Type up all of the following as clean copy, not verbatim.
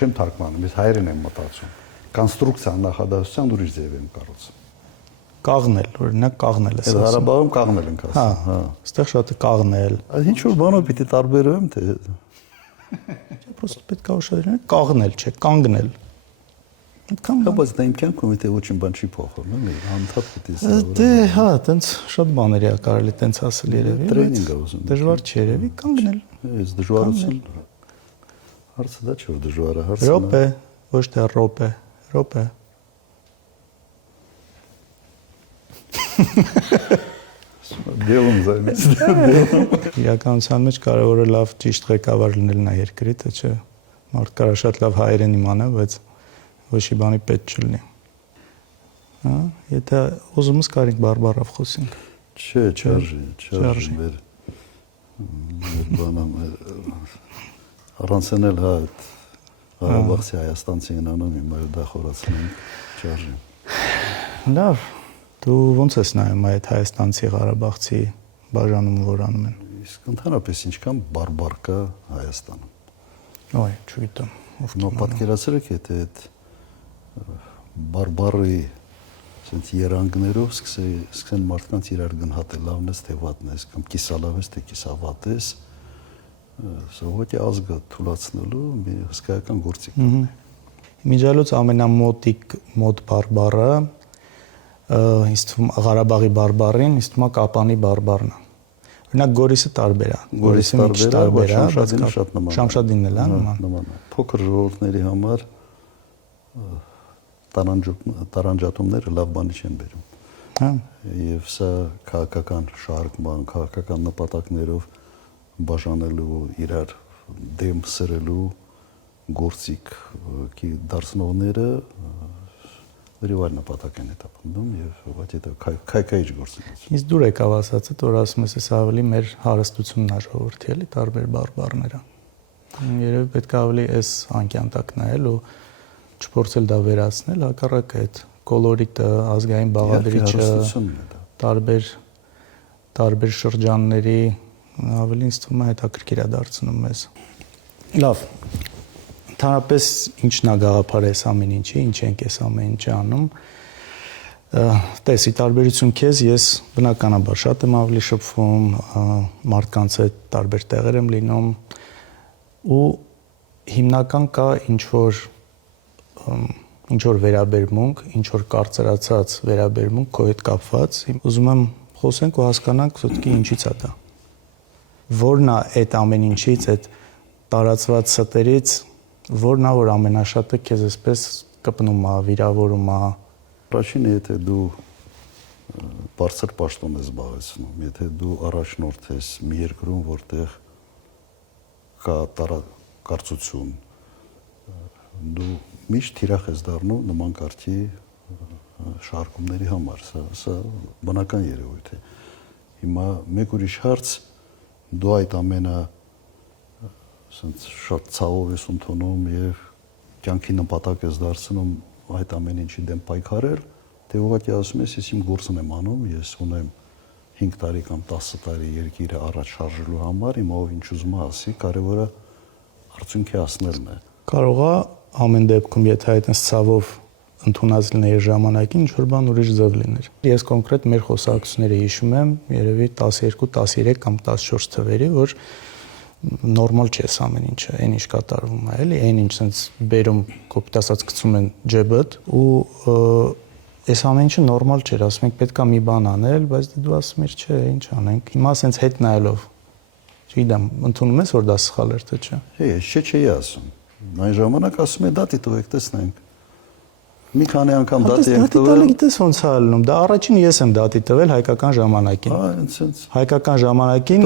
չեմ թարգմանում, ես հայերեն եմ մտածում։ Կոնստրուկցիան նախադասության ուրիշ ձև եմ կառուցում։ Կաղնել, օրինակ կաղնել է ասում։ Ղարաբաղում կաղնել ենք ասում, հա։ Այստեղ շատ է կաղնել։ Այս ինչ որ բանով պիտի տարբերեմ, թե Չէ, պրոստը պետք է ուշադրել, կաղնել, չէ, կանգնել։ Այդքան բայց դա իմ կյանքում եթե ոչինչ բան չի փոխում, էլի, անդադ պիտի սա։ Դե, հա, տենց շատ բաներ է կարելի տենց ասել երևի։ Տրեյնինգ է ուզում։ Դժվար չէ երևի կանգնել։ Այս դժվարություն հարցը դա չէ որ դժվար է, հարցը։ Ռոպե, ոչ թե ռոպե, ռոպե։ Դեղում զայնից։ Իրականության մեջ կարևորը լավ ճիշտ ղեկավար լինելն է երկրի, թե չէ։ Մարդ կարա շատ լավ հայերեն իմանա, բայց ոչի բանի պետք չլինի։ Հա, եթե ուզում ես կարինք բարբառով խոսենք։ Չէ, չարժի մեր բանը առանցնել հա Ղարաբաղցի Հայաստանցի ընանում հիմա դա խորացնենք չարժի։ Լավ, դու ո՞նց ես նայում այդ հայաստանցի Ղարաբաղցի բաժանումը որ անում են։ Իսկ ընդհանրապես ինչքան բարբար կա Հայաստանում։ Ոայ, չգիտեմ։ Նո պատկերացրեք եթե այդ բարբարի ասենց երանգներով սկսեն մարդկանց իրար գնահատել լավն ես թե վատն ես կամ կիսալավ ես թե կիսավատ ես սովետի ազգը թուլացնելու մի հսկայական գործիք է։ Միջալոց ամենամոտիկ մոտ բարբառը ինձ թվում Ղարաբաղի բարբառին ինձ թվում է Կապանի բարբառն է։ Օրինակ Գորիսը տարբեր է։ Գորիսը մի քիչ տարբեր է, բայց շատ նման է։ Շամշադինն էլ է նման է։ Փոքր ժողովուրդների համար տարանջատումները լավ բանի չեն բերում։ Հա։ Եվ սա քաղաքական շարժման, քաղաքական նպատակներով բաժանելու, իրար դեմ սրելու գործիք դարձնողները դրիվալ նպատակ են հետապնդում եւ ուղղակի դա քայքայիչ գործունեություն։ Իսկ դուր եկավ ասածը, որ ասում ես ավելի մեր հարստությունն է ժողովրդի էլի տարբեր բարբառները։ Երևի պետք է ավելի էս անկյան տակ նայել ու չփորձել դա վերացնել, հակառակը այդ կոլորիտը, ազգային բաղադրիչը, տարբեր շրջանների ավելի ինձ թվում է հետաքրքիր է դարձնում մեզ։ Լավ։ Ընդհանրապես ինչն է գաղափարը այս ամեն ինչի, ինչ ենք այս ամեն ինչը անում։ Տեսի տարբերություն քեզ, ես բնականաբար շատ եմ ավելի շփվում, մարդկանց հետ տարբեր տեղեր եմ լինում ու հիմնական կա ինչ որ վերաբերմունք, ինչ որ կարծրացած վերաբերմունք քո հետ կապված։ Ուզում եմ խոսենք ու հասկանանք ոդկի ինչից է դա։ Որն է այդ ամեն ինչից, այդ տարածված ստերից, որն է որ ամենաշատը քեզ այսպես կպնում է, վիրավորում է։ Առաջինը եթե դու բարձր պաշտոն ես զբաղեցնում, եթե դու առաջնորդ ես մի երկրում, որտեղ կա տարակարծություն, դու միշտ թիրախ ես դառնում նման կարգի շարժումների համար, սա բնական երևույթ է։ Հիմա մեկ ուրիշ հարց դու այդ ամենը ասենց շատ ցավով ես ընդունում եւ կյանքի նպատակ ես դարձնում այդ ամեն ինչի դեմ պայքարել, թե ուղղակի ասում ես, ես իմ գործն եմ անում, ես ունեմ 5 տարի կամ 10 տարի երկիրը առաջ շարժելու համար, իմ ով ինչ ուզում է ասի, կարևորը արդյունքի հասնելն է։ Կարող է ամեն դեպքում, եթե այդպես ցավով ընդունած լիներ ժամանակին, ինչ որ բան ուրիշ ձև լիներ։ Ես կոնկրետ մեր խոսակցությունները հիշում եմ, երևի 12, 13 կամ 14 թվերի, որ նորմալ չէ ամեն ինչը, այն ինչ կատարվում է, էլի, այն ինչ sense բերում, կոպիտ ասած գցում են ջեբդ ու այս ամեն ինչը նորմալ չէր, ասում ենք պետքա մի բան անել, բայց դու ասում ես չէ, ինչ անենք։ Հիմա sense հետ նայելով, չգիտեմ, ընդունում ես որ դա սխալ էր թե չէ։ Հե, չէ ասում։ Այն ժամանակ ասում է դատի տվեք, տեսնենք։ Մի քանի անգամ դատի ենք տվել։ Դատի տալիս ոնց է ալնում։ Դա առաջին ես եմ դատի տվել հայկական ժամանակին։ Հա, այնպես։ Հայկական ժամանակին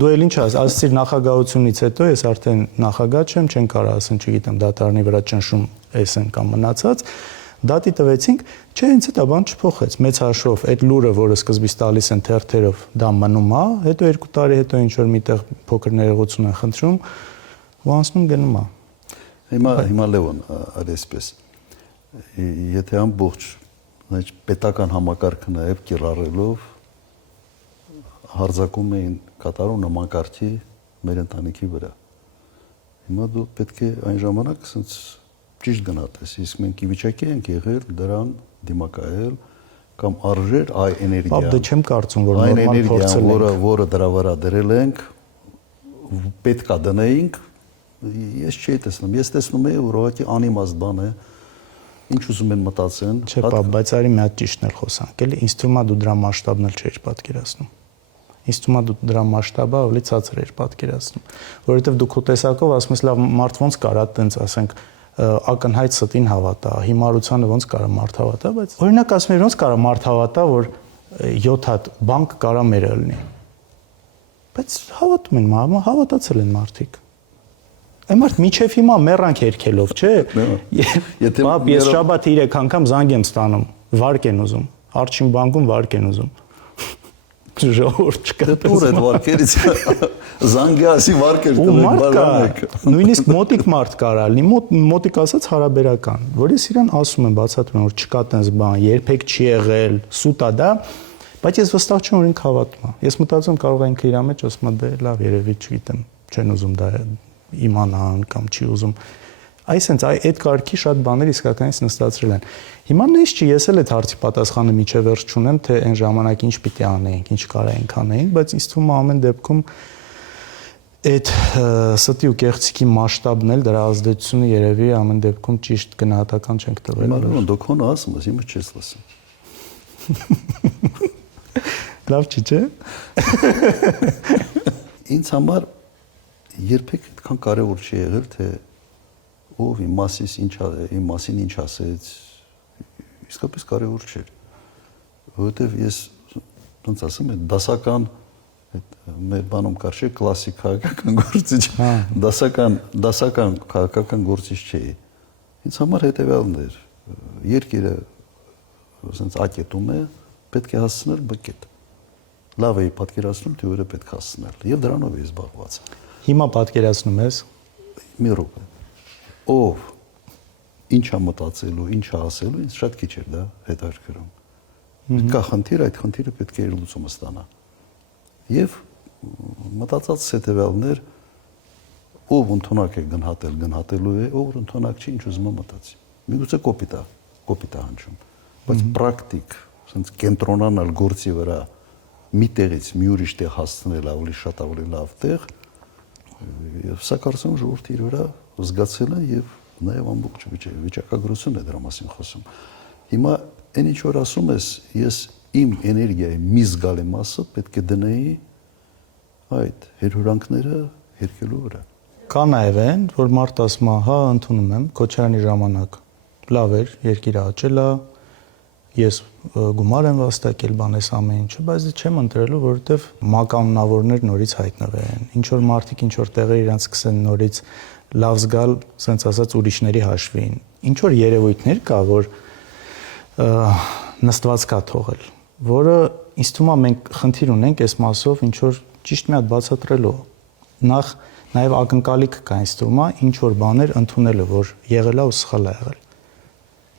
դու էլ ինչ ասացիր նախագահությունից հետո ես արդեն նախագահ չեմ, չեն կարող ասեն, չգիտեմ, դատարանի վրա ճնշում էս են կամ մնացած։ Դատի տվեցինք, չէ, ինձ դա բան չփոխեց։ Մեծ հաշվով այդ լուրը, որը սկզբից տալիս են թերթերով, դա մնում է, հետո 2 տարի հետո ինչ որ միտեղ փոքր ներողություն են խնդրում, ու անցնում գնում է։ Հիմա Լևոն, այսպես եթե ամբողջ պետական համակարգը նաև կիրառելով հարձակում էին կատարում նման կարգի մեր ընտանիքի վրա։ Հիմա դու պետք է այն ժամանակ ասենց ճիշտ գնահատես, իսկ մենք ի վիճակի ենք եղել դրան դիմակայել կամ արժեր այ էներգիան։ Դե չեմ կարծում, որ նորմալ փորձել ենք, որը դրա վրա դրել ենք, պետքա դնեինք, ես չի տեսնում։ Ես տեսնում եմ, որ ուղղակի անիմաստ բան է, ինչ ուզում են մտածեն։ Չէ, բայց արի մի հատ ճիշտն էլ խոսանք, էլի ինձ թվում է դու դրա մասշտաբն էլ չէիր պատկերացնում։ Ինձ թվում է դու դրա մասշտաբը ավելի ցածր էր պատկերացնում, որովհետև դու քո տեսակով ասում ես, լավ, մարդ ոնց կարա տենց ասենք ակնհայտ ստին հավատա, հիմարությանը ոնց կարա մարդ հավատա, բայց օրինակ ասում եմ ոնց կարա մարդ հավատա, որ 7 հատ բանկ կարա մերը լինի։ Բայց հավատում են, հավատացել են մարդիկ։ Այն մարդ միջև հիմա մեռանք երկելով, չէ։ Եթե ես շաբաթ 3 անգամ զանգ եմ ստանում, վարկ են ուզում, Արջին բանկում վարկ են ուզում։ Ժողովուրդ չկա։ Դե դուր այդ վարքերից զանգի ասի վարքեր կլենք, նույնիսկ մոտիկ մարդ կարա լինի, մոտիկ ասած հարաբերական, որ ես իրան ասում եմ, բացատրում եմ, որ չկա տենց բան, երբեք չի եղել, սուտ է դա, բայց ես վստահ չեմ, որ ինքը հավատում է։ Ես մտածում կարող է ինքը իր մեջ ասում է, դե լավ, երևի չգիտեմ, չեն ուզում դա իմանան կամ չի ուզում։ Այսինքն այդ կարգի շատ բաներ իսկականից նստածրել են։ Հիմա նույնիսկ չի, ես էլ այդ հարցի պատասխանը միջև վերջ չունեմ, թե այն ժամանակ ինչ պիտի անեինք, ինչ կարայինք անեինք, բայց ինձ թվում է ամեն դեպքում այդ ստի ու կեղծիքի մասշտաբն էլ դրա ազդեցությունը երևի ամեն դեպքում ճիշտ գնահատական չենք տվել։ Հիմա դու քոնը ասում ես, իմը չես լսում։ Լավ չի, չէ։ Ինձ համար երբեք այդքան կարևոր չի եղել, թե ով իմ մասին ինչ ասեց, իսկապես կարևոր չէր, որովհետև ես ոնց ասեմ, դասական մեր բանում կար չէ կլասիկ քաղաքական գործիչ, դասական քաղաքական գործիչ չէի։ Ինձ համար հետևյալն էր, երկիրը ասենց ակետում է, պետք է հասցնել բկետ։ Լավ էի պատկերացնում, թե որը պետք հասցնել, եւ դրանով էի զբաղված։ Հիմա պատկերացնում ես մի րոպե։ Ով ինչա մտածելու, ինչա ասելու, ինձ շատ քիչ էր դա հետաքրքրում։ Կա խնդիր, այդ խնդիրը պետք է իր լուծումը ստանա։ Եվ մտածած հետևյալներ, ով ընդունակ է գնահատելու է, ով ընդունակ չի, ինչ ուզում է մտածի։ Միգուցե կոպիտ է հնչում, բայց պրակտիկ, ասենց կենտրոնանալ գործի վրա մի տեղից մի ուրիշ տեղ հասցնել ավելի շատ ավելի լավ տեղ, եւ սա կարծում եմ ժողովուրդը իր վրա զգացել է եւ նաեւ ամբողջ վիճակագրությունն է դրա մասին խոսում։ Հիմա այն ինչ որ ասում ես, ես իմ էներգիայի մի զգալի մասը պետք է դնեի այդ հերհուրանքները հերկելու վրա։ Կա նաեւ այն, որ մարդ ասում է, հա, ընդունում եմ, Քոչարյանի ժամանակ լավ էր, երկիրը աճել է, ես գումար եմ վաստակել, բանես ամեն ինչը, բայց չեմ ընտրելու, որովհետև մականունավորներ նորից հայտնվեն։ Ինչ որ մարդիկ ինչ որ տեղեր իրանց սկսեն նորից լավ զգալ, ասենց ասած ուրիշների հաշվին։ Ինչ որ երևույթներ կա, որ նստված կա թողել, որը ինձ թվում է մենք խնդիր ունենք այս մասով ինչ որ ճիշտ մի հատ բացատրելու։ Նախ նաև ակնկալիք կա ինձ թվում է ինչ որ բաներ ընդունելը, որ եղել է ու սխալ է եղել։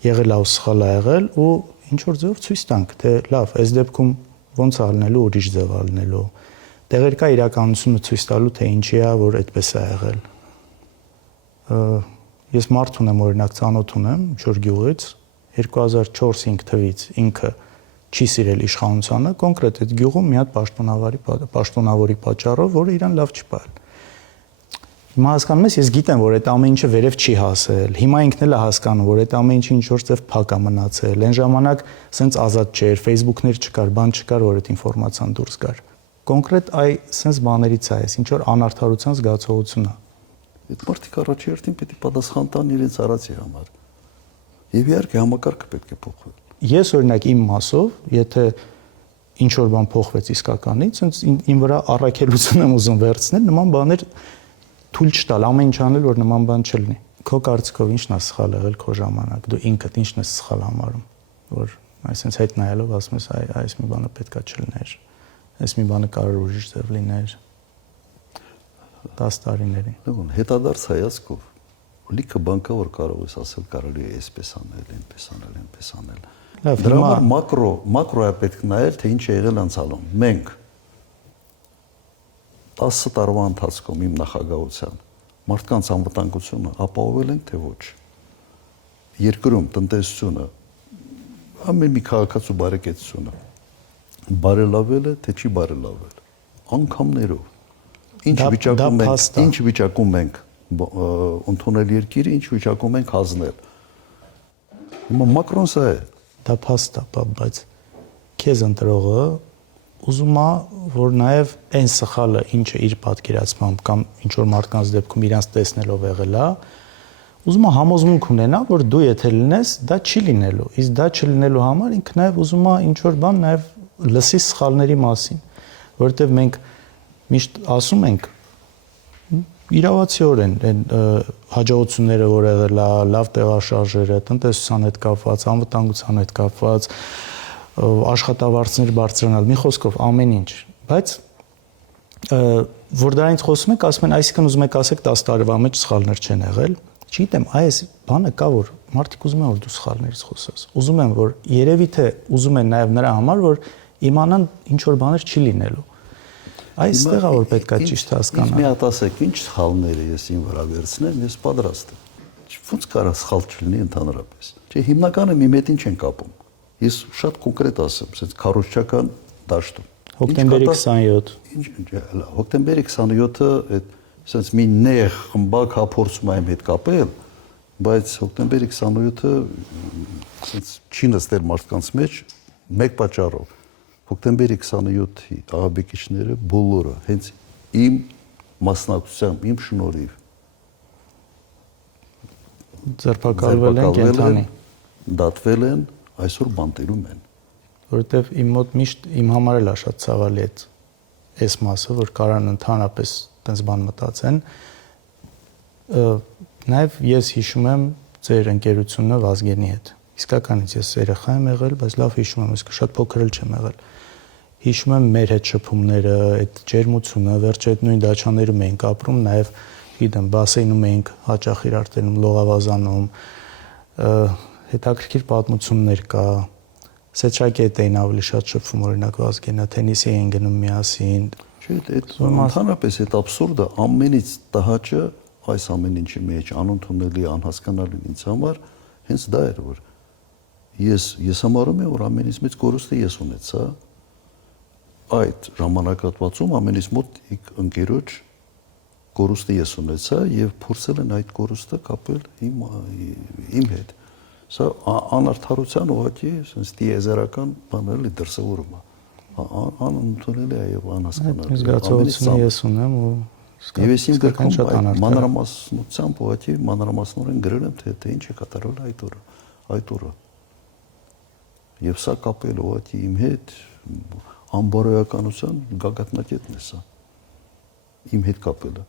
Եղել է ու սխալ է եղել ու ինչ որ ձև ցույց տանք, թե լավ, այս դեպքում ոնց ալնելու, ուրիշ ձև ալնելու։ Տեղեր կա իրականությունը ցույց տալու, թե ինչի է, որ այդպես է եղել։ Ես մարդ ունեմ, օրինակ ծանոթ ունեմ, Չոր գյուղից 2004-5 թվից ինքը չի սիրել իշխանությանը, կոնկրետ այդ գյուղում մի հատ պաշտոնավորի պատճառով, որը իրան լավ չի պահել։ Հիմա հասկանում ես, ես գիտեմ, որ այդ ամեն ինչը վերև չի հասել։ Հիմա ինքն էլ է հասկանում, որ այդ ամեն ինչը ինչ որ ձև փակ է մնացել։ Այն ժամանակ սենց ազատ չէր, Facebook-ներ չկար, բան չկար, որ այդ ինֆորմացիան դուրս գար։ Կոնկրետ այ սենց բաներից է, ինչ որ անարդարության զգացողություն է։ Այդ մարդիկ առաջի հերթին պետք է պատասխան տան իրենց արածի համար։ Եվ իհարկե համակարգը պետք է փոխվի։ Ես օրինակ իմ մասով, եթե ինչ որ բան փոխվեց իսկականից, սենց իմ վրա առաքելություն եմ ուզում վերցնել, նման բաներ թույլ չտալ, ամեն ինչ անել, որ նման բան չլինի։ Քո կարծիքով ի՞նչն է սխալ եղել քո ժամանակ։ Դու ինքդ ի՞նչն ես սխալ համարում, որ այսինքն հետ նայելով ասում ես, այս մի բանը պետքա չլիներ։ Այս մի բանը կարող ուրիշ ձև լիներ 10 տարիներին։ Դու հետադարձ հայացքով լիքը բան կա, որ կարող ես ասել, կարելի է այսպես անել, այնպես անել, այնպես անել։ Դրա համար մակրոյա պետք նայել, թե ինչ է եղել անցյալում։ Մենք 10 տարվա ընթացքում իմ նախագահության մարդկանց անվտանգությունը ապահովել ենք թե ոչ։ Երկրում տնտեսությունը ամեն մի քաղաքացու բարեկեցությունը բարելավել է թե չի բարելավել անգամներով։ Ինչ վիճակում ենք ընդունել երկիրը, ինչ վիճակում ենք հանձնել։ Հիմա Մակրոն սա է։ Դա փաստ է, բայց քեզ ընտրողը ուզում է, որ նաև այն սխալը, ինչը իր պատկերացմամբ կամ ինչ որ մարդկանց դեպքում իրանց տեսնելով եղել է, ուզում է համոզմունք ունենա, որ դու եթե լինես, դա չի լինելու։ Իսկ դա չլինելու համար ինքը նաև ուզում է ինչ որ բան նաև լսի սխալների մասին, որովհետև մենք միշտ ասում ենք իրավացիորեն այն հաջողությունները, որ եղել է, լավ տեղաշարժերը, տնտեսության հետ կապված, անվտանգության հետ կապված, աշխատավարձներ բարձրանալ, մի խոսքով ամեն ինչ, բայց որ դրանից խոսում ենք, ասում են, այսինքն ուզում եք ասեք 10 տարվա մեջ սխալներ չեն եղել, չգիտեմ, այս բանը կա, որ մարդիկ ուզում են, որ դու սխալներից խոսես, ուզում են, որ երևի թե ուզում են նաև նրա համար, որ իմանան ինչ որ բաներ չի լինելու։ Այստեղ է որ պետք է ճիշտ հասկանալ։ Մի հատ ասեք, ինչ սխալները ես ին վրա վերցնեմ, ես պատրաստ եմ։ Ոնց կարա սխալ չլինի ընդհանրապես։ Չէ, հիմնականը մի մետին չեն կապում։ Ես շատ կոնկրետ ասեմ, ասես քարոզչական դաշտում։ Հոկտեմբերի 27։ Հոկտեմբերի 27-ը այդ ասես մի նեղ խմբակ հափորձում եմ հետ կապել, բայց հոկտեմբերի 27-ը ասես չի նստել մարդկանց մեջ մեկ պատճառով։ Հոկտեմբերի 27-ի աղաբեկիչները բոլորը հենց իմ մասնակցությամբ, իմ շնորհիվ ձերբակալվել են կենթանի, դատվել են, այսօր բանտերում են։ Որովհետև իմ մոտ միշտ իմ համար էլ է շատ ցավալի այս մասը, որ կարան ընդհանրապես տես բան մտածեն։ Նաև ես հիշում եմ ձեր ընկերությունը Վազգենի հետ։ Իսկականից ես երեխա եմ եղել, բայց լավ հիշում եմ, իսկ շատ փոքր էլ չեմ եղել։ Հիշում եմ մեր հետ շփումները, այդ ջերմությունը, վերջը այդ նույն դաչաներում էինք ապրում, նաև գիտեմ, բասեյնում էինք հաճախ իրար տենում, լողավազանում, հետաքրքիր պատմություններ կա։ Սեչակետ էին ավելի շատ շփվում, օրինակ Վազգենը, թենիսի էին գնում միասին։ Չէ, այդ ընդհանրապես այդ աբսուրդը ամենից տհաճը այս ամեն ինչի մեջ անընդունելի, անհասկանալի ինձ համար հենց դա էր, որ ես համարում եմ, որ ամենից մեծ կորուստը ես ունեցա այդ ժամանակահատվածում ամենից մոտ ընկերոջ կորուստը ես ունեցա եւ փորձել են այդ կորուստը կապել իմ հետ։ Սա անարդարության ուղղակի sense դիեզերական բաներ լի դրսևորում է։ Անընդունելի է եւ անհասկանալի։ Զգացողությունը ես ունեմ ու Եվ ես իմ գրքում մանրամասնությամբ ուղղակի մանրամասնորեն գրել եմ թե ինչ է կատարվել այդ օրը։ Եվ սա կապել ուղղակի իմ հետ անբարոյականության գագաթնակետն է սա։ Իմ հետ կապելը։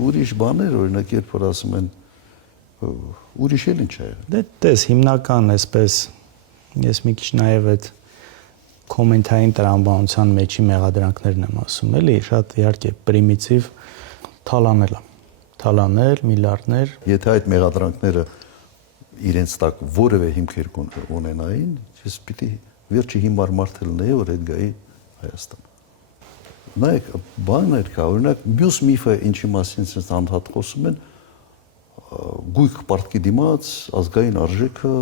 Ուրիշ բաներ, օրինակ, երբ որ ասում են ուրիշ էլ ինչ է։ Դե տես հիմնական էսպես ես մի քիչ նաև այդ կոմենտային տրամաբանության մեջի մեղադրանքներն եմ ասում, էլի շատ իհարկե պրիմիտիվ թալանել, միլիարդներ։ Եթե այդ մեղադրանքները իրենց տակ որևէ հիմքեր ունենային, ես պիտի վերջի հիմար մարդ լինեի, որ այդ գայի Հայաստան։ Նայեք, բաններ կա, օրինակ մյուս միֆը ինչի մասին sense անդադ խոսում են, գույք պարտքի դիմաց ազգային արժեքը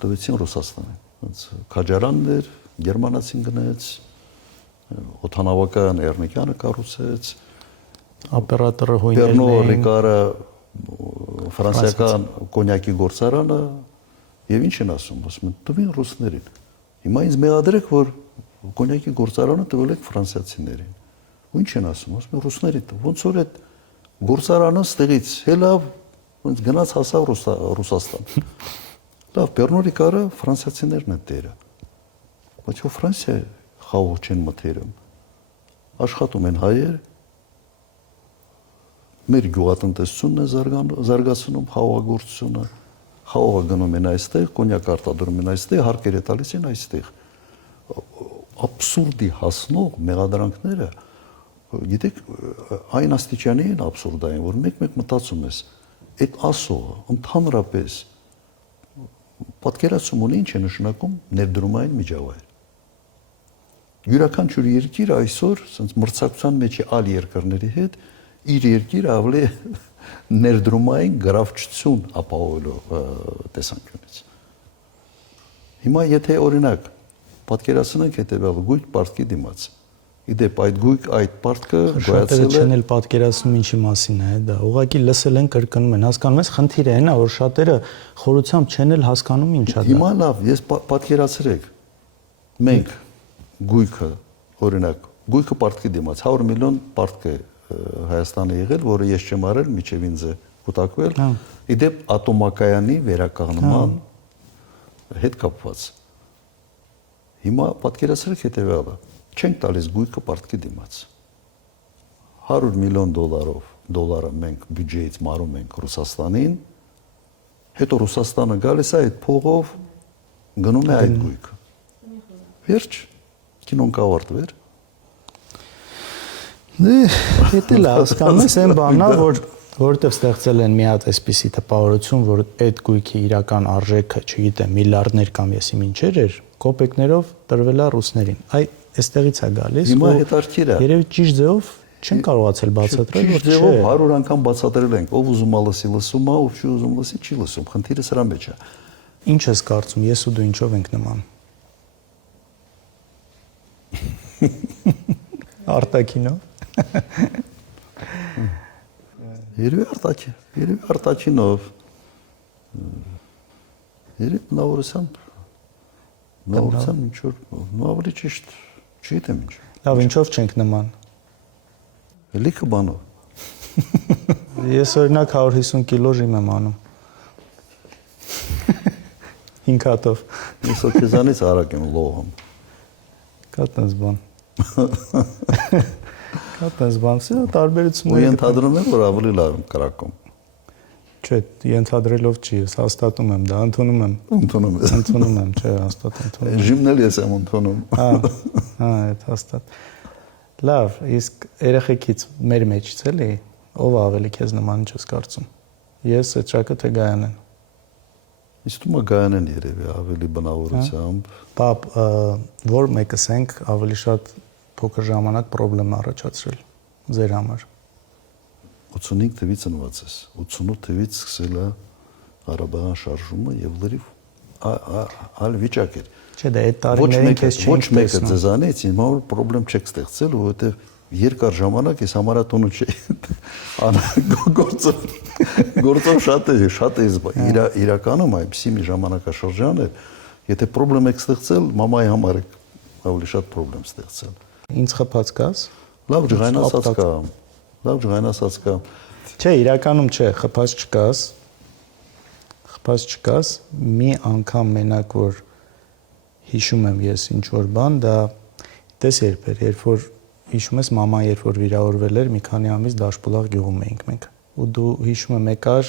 տվեցին Ռուսաստանին։ Ոնց քաջարաններ Գերմանացին գնաց, օդանավակայան Էրնիկյանը կառուցեց, օպերատորը հույներ Պերնո Ռիկարը ֆրանսիական կոնյակի գործարանը եւ ինչ են ասում, ասում են տվին ռուսներին։ Հիմա ինձ մեղադրեք, որ կոնյակի գործարանը տվել եք ֆրանսիացիներին։ Ու ինչ են ասում, ասում են ռուսներին։ Ոնց որ այդ գործարանը ստեղից հելավ, ոնց գնաց հասավ Ռուսաստան։ Լավ, Պերնո Ռիկարը ֆրանսիացիներն են տերը։ Բայց ո Ֆրանսիա խաղող չեն մթերում։ Աշխատում են հայեր, մեր գյուղատնտեսությունն է զարգացնում խաղողագործությունը, խաղողը գնում են այստեղ, կոնյակ արտադրում են այստեղ, հարկեր է տալիս են այստեղ։ Աբսուրդի հասնող մեղադրանքները, գիտեք, այն աստիճանի են աբսուրդային, որ մեկ-մեկ մտածում ես, այդ ասողը ընդհանրապես պատկերացում ունի ինչ է նշանակում ներդրումային միջավայր։ Յուրաքանչյուր երկիր այսօր sense մրցակցության մեջ է այլ երկրների հետ իր երկիրը ավելի ներդրումային գրավչություն ապահովելու տեսանկյունից։ Հիմա եթե օրինակ պատկերացնենք հետևյալ գույք պարտքի դիմաց։ Իդեպ այդ պարտքը գոյացել է։ Շատերը չեն էլ պատկերացնում ինչի մասին է դա։ Ուղղակի լսել են, կրկնում են, հասկանում ես, խնդիրը այն է, որ շատերը խորությամբ չեն էլ հասկանում ինչ է դա։ Հիմա լավ, ես պատկերացրեք։ Մենք գույքը, օրինակ, գույքը պարտքի դիմաց 100 միլիոն պարտք է Հայաստանը եղել, որը ես չեմ արել, միջև ինձ է կուտակվել, իդեպ ատոմակայանի վերականգնման հետ կապված։ Հիմա պատկերացրեք հետևյալը, չենք տալիս գույքը պարտքի դիմաց։ 100 միլիոն դոլարը մենք բյուջեից մարում ենք Ռուսաստանին, հետո Ռուսաստանը գալիս է այդ փողով գնում է այդ գույքը։ Վերջ, կինոն կավարտվեր։ Դա էլ հասկանում ես այն բանն է, որովհետև ստեղծել են մի հատ այսպիսի տպավորություն, որ այդ գույքի իրական արժեքը, չգիտեմ, միլիարդներ կամ եսի ինչեր էր, կոպեկներով տրվել է ռուսներին։ Այստեղից է գալիս։ Հիմա հետարքիր է։ Երևի ճիշտ ձևով չեն կարողացել բացատրել, որ ճիշտ ձևով 100 անգամ բացատրել ենք, ով ուզում է լսի, լսում է, ով չի ուզում լսի, չի լսում։ Խնդիրը սրա մեջ է։ Ինչ ես կարծում, ես ու դու ինչով ենք նման։ Արտակինով։ Երևի արտակինով։ Երևի բնավորությամբ ինչ որ ավելի ճիշտ չգիտեմ ինչ։ Լավ, ինչով չենք նման։ Լիքը բանով։ Ես օրինակ 150 կիլո ժիմ եմ անում։ 5 հատով։ Ես քեզանից արագ եմ լողում։ Կա տես բան։ Կատես բանսի տարբերությունները։ Ու ենթադրում եմ, որ ավելի լավ եմ կրակում։ Չէ, ենթադրելով չի, ես հաստատում եմ դա, ընդունում եմ։ Ընդունում եմ, չէ, հաստատ ընդունում եմ։ Ժիմն էլ ես եմ ընդունում։ Այդ հաստատ։ Լավ, իսկ երեխեքից մեր մեջից էլի, ով ավելի քեզ նման ինչ ես կարծում։ Ես, Էջակը, թե Գայանեն։ Իսկ դու Գայանեն երևի ավելի բնավորությամբ։ Պապ, որ մեկս ենք ավելի շատ փոքր ժամանակ խնդրեմ առաջացրել ձեր համար։ 85 թվից ծնված ես, 88 թվից սկսել է Ղարաբաղյան շարժումը եւ լրիվ այլ վիճակ էր։ Չէ, դա այդ տարիներին քեզ չէին ոչ մեկը ձեզանից հիմա որ խնդրեմ չեք ստեղծել, որովհետեւ երկար ժամանակ ես համարյա տոնը չէի։ Գործով շատ է իրականում այդպիսի մի ժամանակաշրջան էր, եթե խնդրեմ եք ստեղծել, մամայի համար եք ավելի շատ խնդրեմ ստեղծել։ Ինձ խփած կաս։ Լավ ջղայնասած կա։ Չէ, իրականում չէ, խփած չկաս, մի անգամ մենակ որ հիշում եմ ես ինչ որ բան, դա տես երբ էր, երբ որ հիշում ես մաման երբ որ վիրավորվել էր, մի քանի ամիս Դաշպուլաղ գյուղում էինք մենք։ Ու դու հիշում եմ եկար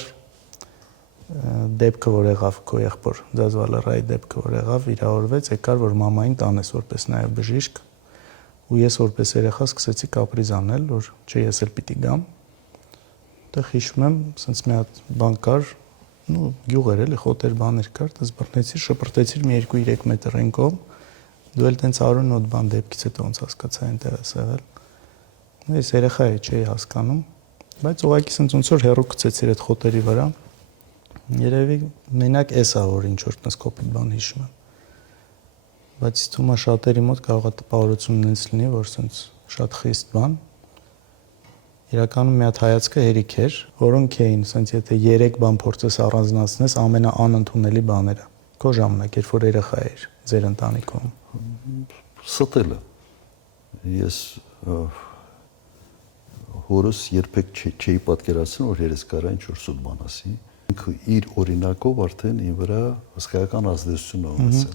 դեպքը որ եղավ քո եղբոր Ձազվալարայի դեպքը որ եղավ, վիրավորվեց, եկար որ մամային տանես որպես նաև բժիշկ։ Ու ես որպես երեխա սկսեցի կապրիզ անել, որ չէ ես էլ պիտի գամ։ Այդտեղ հիշում եմ, ասենց մի հատ բան կար, նո գյուղ էր էլի, խոտեր բաներ կար, դες բռնեցի, շպրտեցի մի 2-3 մետր այն կողմ։ Դու էլ տենց արուն ոտ բան դեպքից հետո ոնց հասկացա այնտեղ ես եղել։ Ես երեխա չէի հասկանում, բայց ուղղակի ասենց ոնց որ հերո գցեցիր այդ խոտերի վրա։ Երևի մենակ էսա որ ինչ որ տես կոպիտ բան հիշում եմ։ Բայց թվում է շատերի մոտ կարող է տպավորություն ունենալ լինի, որ ասենց շատ խիստ բան։ Իրականում մի հատ հայացքը հերիք էր, որոնք էին, ասենց եթե 3 բան փորձես առանձնացնես, ամենաանընդունելի բաները։ Քո ժամանակ, երբ որ երեխա էիր, ձեր ընտանիքում։ Ստելը։ Ես հորս երբեք չէի պատկերացնում, որ երես կարա ինչ-որ սուտ բան ասի։ Ինքը իր օրինակով արդեն իր վրա հսկայական ազդեցություն ունեցել։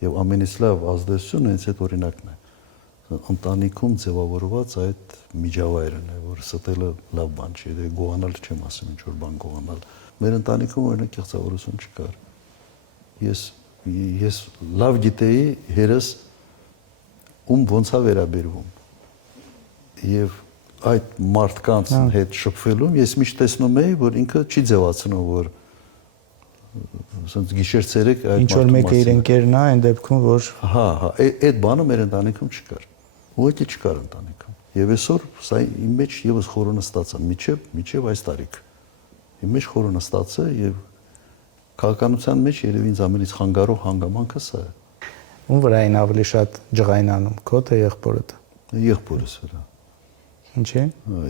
Եվ ամենից լավ ազդեցությունը հենց այդ օրինակն է։ Ընտանիքում ձևավորված այդ միջավայրն է, որ ստելը լավ բան չի, դե գողանալ չեմ ասում, ինչ որ բան գողանալ։ Մեր ընտանիքում օրինակ կեղծավորություն չկար։ Ես լավ գիտեի հերս ում ոնց է վերաբերվում։ Եվ այդ մարդկանց հետ շփվելուն ես միշտ տեսնում էի, որ ինքը չի ձևացնում, որ ասենց գիշեր-ցերեկ այդ ինչ որ մեկը իր ընկերն է, այն դեպքում որ այդ բանը մեր ընտանիքում չկար։ Ուղղակի չկար ընտանիքում։ Եվ այսօր սա իմ մեջ եւս խորը նստած է, միջև այս տարիք։ Իմ մեջ խորը նստած է եւ քաղաքականության մեջ երևի ինձ ամենից խանգարող հանգամանքը սա է։ Ում վրա են ավելի շատ ջղայնանում, քո թե եղբորդ։ Եղբորս վրա։ Ինչի՞։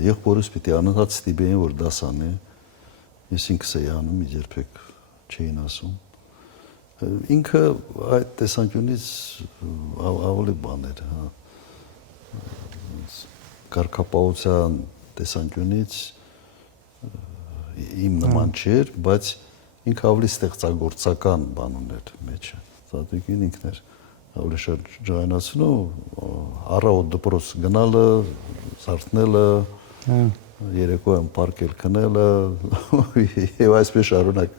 Եղբորս պիտի անընդհատ ստիպեին, որ դասանի։ Ես ինքս էի անում, ինձ երբեք չէին ասում։ Ինքը այդ տեսանկյունից ավելի բան էր, հա։ Կարգապահության տեսանկյունից իմ նման չէր, բայց ինքը ավելի ստեղծագործական բան ուներ մեջը։ Սատիկին ինքն էր ավելի շատ ջայնացնում, առավոտ դպրոց գնալը, զարթնելը, երեկոյան պարկել քնելը եւ այսպես շարունակ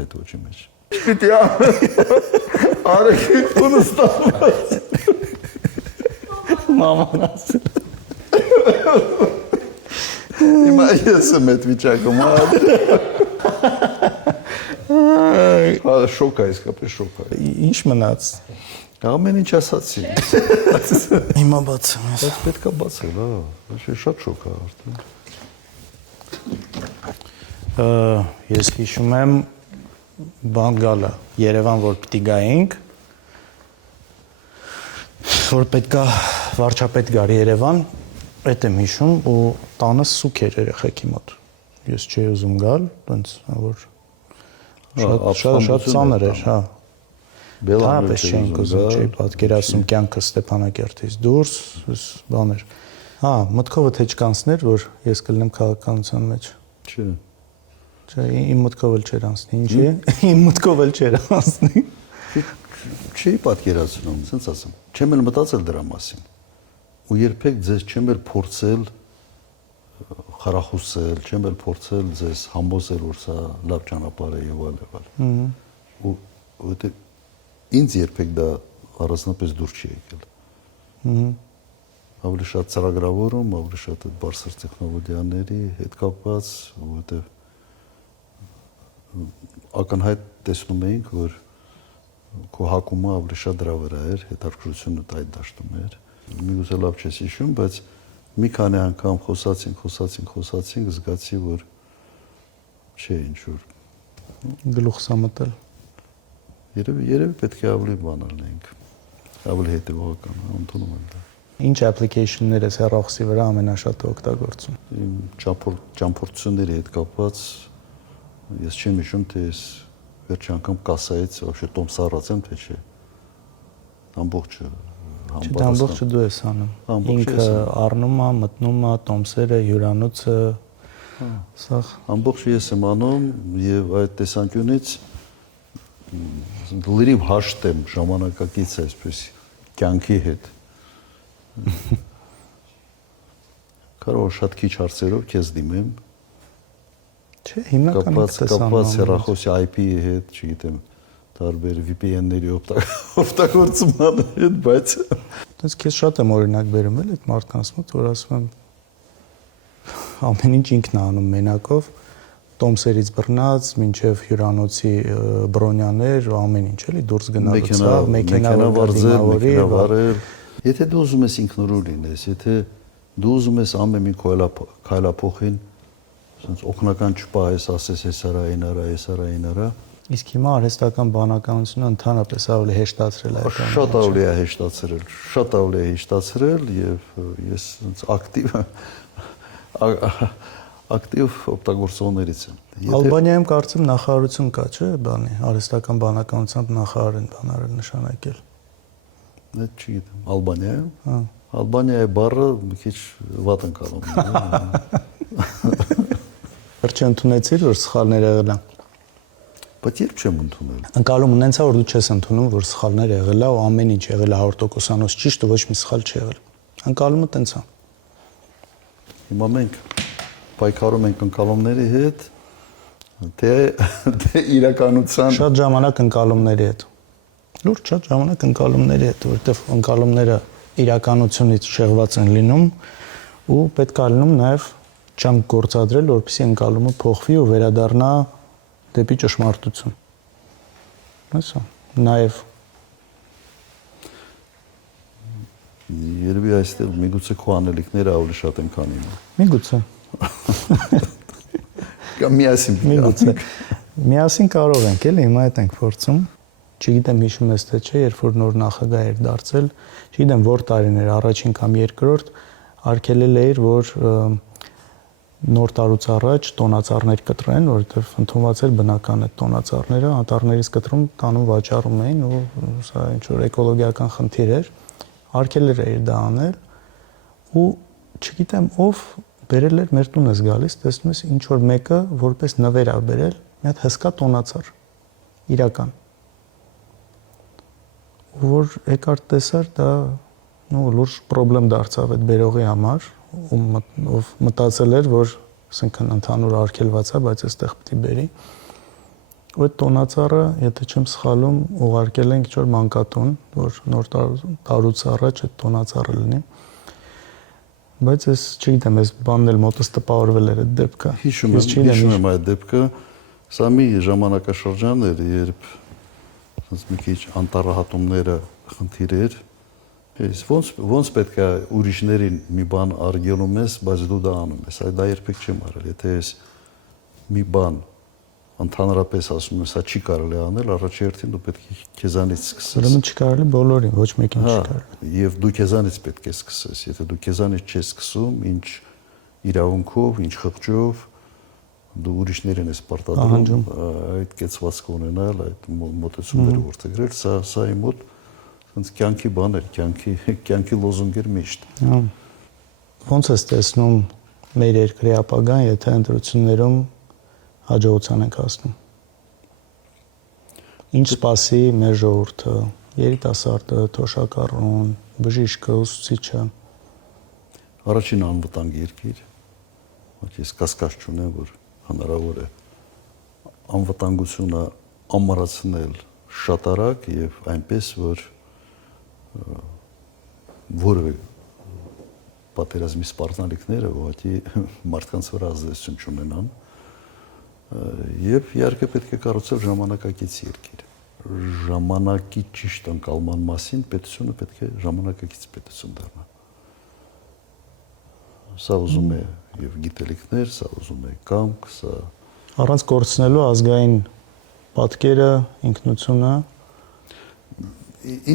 այդ ոչի մեջ։ Պիտի արեք տունը ստացված։ Մաման ասել։ Հիմա ես եմ այդ վիճակում, շոկ է, իսկապես շոկ է։ Ինչ մնաց։ Ամեն ինչ ասացի։ Հիմա բացեմ ես։ Բայց պետք է բացել, հա, շատ շոկ է արդեն։ Ես հիշում եմ բան գալը Երևան, որ պիտի գայինք, որ պետքա վարչապետ գար Երևան, այդ եմ հիշում ու տանը սուկ էր երեխեքի մոտ։ Ես չէի ուզում գալ, այնց որ շատ ծանր էր, հա։ Բելանպես չենք ուզում, չէի պատկերացնում կյանքը Ստեփանակերտից դուրս, բան էր։ Հա, մտքովդ հեչ կանցներ, որ ես կլինեմ քաղաքականության մեջ։ Չէ։ Չէ, իմ մտքով էլ չէր անցնի, ինչի՞։ Իմ մտքով էլ չէր անցնի։ Չի պատկերացնում, ասենց ասեմ։ Չեմ էլ մտածել դրա մասին։ Ու երբեք ձեզ չեմ էլ փորձել խարախուսել, չեմ էլ փորձել ձեզ համոզել, որ սա լավ ճանապարհ է եւ այլ։ Ու որտե ինձ երբեք դա առանձնապես դուր չի եկել։ Ավելի շատ ծրագրավորում, ավելի շատ այդ բարձր տեխնոլոգիաների հետ կապված, որտեղ ակնհայտ տեսնում էինք, որ քո հակումը ավելի շատ դրա վրա էր, հետաքրքրությունը այդ դաշտում էր։ Միգուցե լավ չես հիշում, բայց մի քանի անգամ խոսացինք, զգացի, որ չէ, ինչ որ Գլուխ սամտել։ Երևի պետք է ավելի բան անենք, ավելի հետևողական, ընդունում եմ դա։ Ինչ application-ներ ես հեռախոսի վրա ամենաշատը օգտագործում։ Իմ ճամփորդությունների հետ կապված ես չեմ հիշում, թե ես վերջի անգամ կասայից вообще տոմս առած եմ, թե չէ։ Ամբողջը Ամբողջը դու ես անում։ Ինքը առնում է, մտնում է, տոմսերը, հյուրանոցը, սա։ Ամբողջը ես եմ անում եւ այդ տեսանկյունից լրիվ հաշտ եմ ժամանակակից այսպես կյանքի հետ։ Կարող շատ քիչ հարցերով քեզ դիմեմ։ Չէ, հիմնականում կապված հեռախոսի IP-ի հետ, չգիտեմ, տարբեր VPN-ների օգտագործման հետ, բայց դες քեզ շատ եմ օրինակ բերում էլ այդ մարդկանց մոտ, որ ասում եմ ամեն ինչ ինքն է անում մենակով, տոմսերից բռնած, մինչև հյուրանոցի բրոնյաներ, ամեն ինչ էլի դուրս գնալուց, մեքենա վարել։ Եթե դու ուզում ես ինքնուրույն լինես, եթե դու ուզում ես ամեն մի քայլափոխին ասենց օգնական չպահես, ասես ես արա, իսկ հիմա արհեստական բանականությունը ընդհանրապես ավելի հեշտացրել է այդ ամենը։ Շատ ավելի է հեշտացրել եւ ես ասենց ակտիվ օգտագործողներից եմ։ Ալբանիայում կարծեմ նախարարություն կա, չէ՞, բանի, արհեստական բանականությամբ նախարար են բանարել նշանակել։ Այդ չգիտեմ, Ալբանիայում։ Հա։ Ալբանիայի բառը մի քիչ վատ ընկալում է։ Վերջը ընդունեցիր, որ սխալներ եղել են։ Բայց երբ չեմ ընդունել։ Ընկալում ունենցա, որ դու չես ընդունում, որ սխալներ եղել է ու ամեն ինչ եղել է 100%-անոց ճիշտ ու ոչ մի սխալ չի եղել։ Ընկալումը տենց է։ Հիմա մենք պայքարում ենք ընկալումների հետ, թե իրականության շատ ժամանակ ընկալումների հետ։ Լուրջ շատ ժամանակ ընկալումների հետ, որովհետև ընկալումները իրականությունից շեղված են լինում ու պետք է լինում նաև ճանք գործադրել, որպեսզի ընկալումը փոխվի ու վերադառնա դեպի ճշմարտություն։ Այսա, նաև Երևի այստեղ միգուցե քո անելիքները ավելի շատ են քան իմը։ Միգուցե։ Կամ միասին։ Միգուցե։ Միասին կարող ենք, էլի, հիմա այդ ենք փորձում։ Չգիտեմ հիշում ես թե չէ, երբ որ նոր նախագահ էր դարձել, չգիտեմ որ տարին էր, առաջին կամ երկրորդ, արգելել էր, որ նոր տարուց առաջ տոնածառներ կտրեն, որովհետև ընդունված էր բնական այդ տոնածառները, անտառներից կտրում, տանում վաճառում էին ու սա ինչ որ էկոլոգիական խնդիր էր, արգելել էր դա անել ու չգիտեմ ով բերել էր մեր տուն ես գալիս, տեսնում ես ինչ որ մեկը որպես նվեր ա բերել, մի հատ հսկա տոնածառ, իրական, որ եկար տեսար դա լուրջ խնդրեմ դարձավ այդ բերողի համար, ով մտածել էր, որ ասենքն ընդհանուր արգելված է, բայց այստեղ պետք է բերի։ Ու այդ տոնածառը, եթե չեմ սխալում, ուղարկել ենք ինչ-որ մանկատուն, որ նոր տարուց առաջ այդ տոնածառը լինի։ Բայց ես չգիտեմ, այս բանն էլ մոտս տպավորվել էր այդ դեպքը։ Հիշում եմ այդ դեպքը, սա մի ժամանակաշրջան էր, երբ մի քիչ անտառահատումները խնդիր էր։ Ոնց պետք է ուրիշներին մի բան արգելում ես, բայց դու դա անում ես, դա երբեք չեմ արել, եթե ես մի բան ընդհանրապես ասում եմ, սա չի կարելի անել, առաջերտին դու պետք է քեզանից սկսես։ Ուրեմն չի կարելի բոլորին, ոչ մեկին չի կարելի։ Եվ դու քեզանից պետք է սկսես, եթե դու քեզանից չես սկսում, ինչ իրավունքով, ինչ խղճով դու ուրիշներին ես պարտադրում այդ կեցվածքը ունենալ, այդ մոտեցումները որդեգրել, սա իմ մոտ ոնց կյանքի բան էր, կյանքի լոզունգ էր միշտ։ Ոնց ես տեսնում մեր երկրի ապագան, եթե ընտրություններում հաջողության ենք հասնում։ Ինչ սպասի մեր ժողովուրդը, երիտասարդը, թոշակառուն, բժիշկը, ուսուցիչը։ Առաջին անվտանգ երկիր, ես կասկած չունեմ, որ հնարավոր է անվտանգությունը ամրացնել շատ արագ եւ այնպես, որ որևէ պատերազմի սպառնալիքները ուղղակի մարդկանց վրա ազդեցություն չունենան եւ իհարկե պետք է կառուցել ժամանակակից երկիր։ Ժամանակի ճիշտ ընկալման մասին պետությունը պետք է ժամանակակից պետություն դառնա։ Սա ուզում է եւ գիտելիքներ, սա ուզում է կամք, սա առանց կորցնելու ազգային պատկերը, ինքնությունը։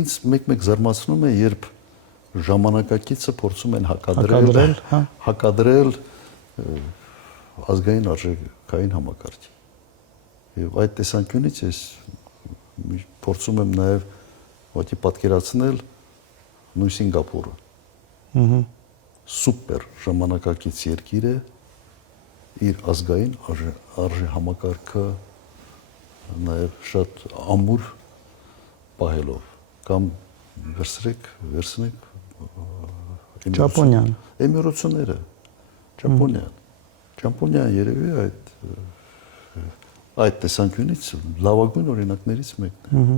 Ինձ մեկ-մեկ զարմացնում է, երբ ժամանակակիցը փորձում են հակադրել ազգային արժեքային համակարգի։ Եվ այդ տեսանկյունից ես փորձում եմ նաև ուղղակի պատկերացնել նույն Սինգապուրը։ Սուպեր ժամանակակից երկիր է իր ազգային արժեհամակարգը նաև շատ ամուր պահելով կամ վերցրեք Ճապոնիան Էմիրությունները Ճապոնիան երևի այդ տեսանկյունից լավագույն օրինակներից մեկն է։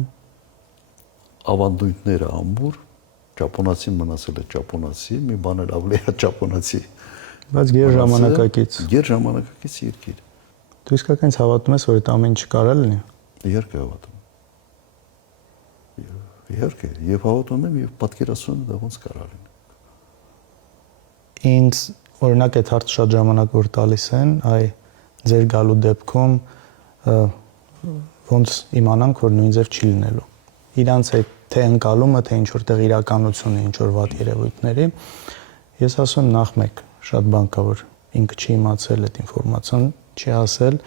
Ավանդույթները ամուր, ճապոնացին մնացել է ճապոնացի, մի բան էլ ավելի է ճապոնացի։ Բայց գերժամանակակից երկիր։ Դու իսկականից հավատում ես, որ այդ ամեն ինչը կարա լինի։ Իհարկե հավատում եմ։ Իհարկե, եւ հավատում եմ եւ պատկերացնում եմ դա ոնց կարա լինի։ Ինձ օրինակ այդ հարցը շատ ժամանակ որ տալիս են, ձեր գալու դեպքում ոնց իմանանք, որ նույն ձև չի լինելու։ Իրանց այդ թե ընկալումը, թե ինչ որտեղ իրականությունը, ինչ որ վատ երևույթների, ես ասում եմ նախ մեկ, շատ բան կա, որ ինքը չի իմացել այդ ինֆորմացիան, չի ասել։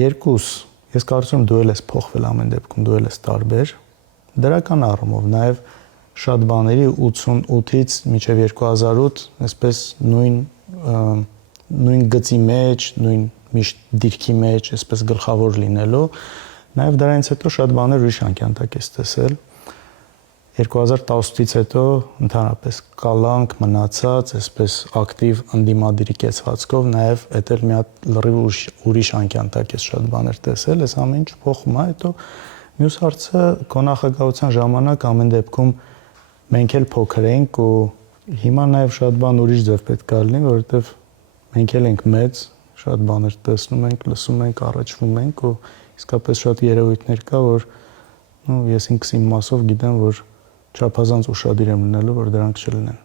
Երկուս, ես կարծում եմ դու ես փոխվել ամեն դեպքում, դու ես տարբեր, դրական առումով, նաև շատ բաների 88-ից մինչև 2008, այսպես նույն գծի մեջ, նույն միշտ դիրքի մեջ, այսպես գլխավոր լինելու, նաև դրանից հետո շատ բաներ ուրիշ անկյանտակ ես տեսել։ 2018-ից հետո ընդհանրապես կալանք մնացած, այսպես ակտիվ ընդդիմադիրի կեցվածքով, նաև այդ էլ մի հատ լրիվ ուրիշ անկյանտակ ես շատ բաներ տեսել, այս ամեն ինչ փոխում է, հետո մյուս հարցը քո նախագահության ժամանակ ամեն դեպքում մենք էլ փոքր ենք ու հիմա նաև շատ բան ուրիշ ձև պետք է լինի, որովհետև մենք էլ ենք մեծ, շատ բաներ տեսնում ենք, լսում ենք, առաջվում ենք ու իսկապես շատ երևույթներ կա, որ ես ինքս իմ մասով գիտեմ, որ չափազանց ուշադիր եմ լինելու, որ դրանք չլինեն։